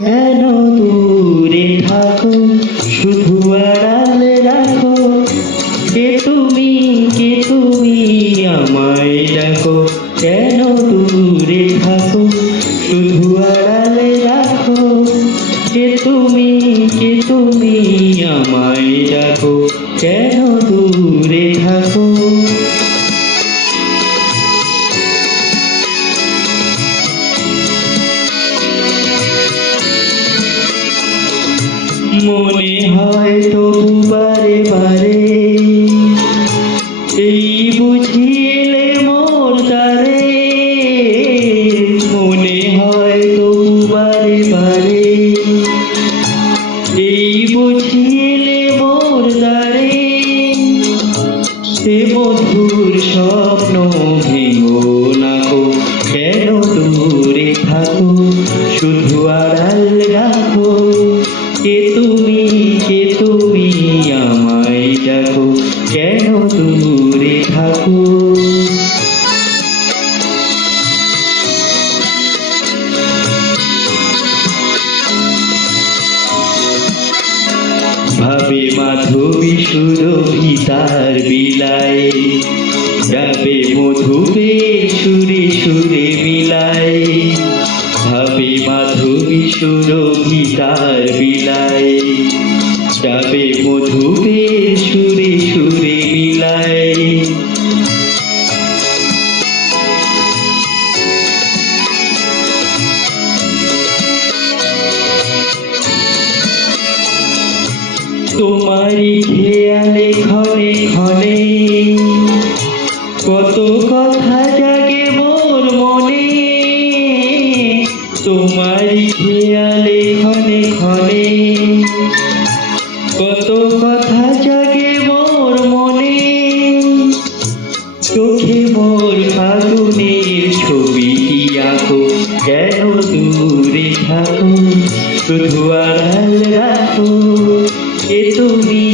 কেন দূরে থাকো, শুধু আড়ালে রাখো। কে তুমি আমায় ডাকো। কেন দূরে থাকো, শুধু আড়ালে রাখো। কে তুমি আমায় ডাকো। কেন দূরে থাকো। মনে হয় তবু বারে বারে, এই বুঝিলে মোর দ্বারে। মনে হয় তবু বারে বারে, এই বুঝিলে মোর দ্বারে। সে মধুর স্বপ্ন ভেঙো নাকো। কেন দূরে থাকো, শুধু আড়াল রাখো। কে তুমি আমায় ডাকো। কেন দূরে থাকো। ভাবে মাধবী সুরভিতার বিলায়, যাবে মধুবে সুরে সুরে মিলায়। ভাবে মাধবী সুরভিতার বিলায়, যাবে মধুবে সুরে সুরে মিলায়। তোমারই খেয়ালে ক্ষণে ক্ষণে, কত কথা জাগে মোর মনে। তোমারই খেয়ালে ক্ষণে ক্ষণে, কত কথা জাগে মোর মনে। চোখে মোর ফাগুনের ছবিটি আঁকো। কেন দূরে থাকো, শুধু আড়াল রাখো। কে তুমি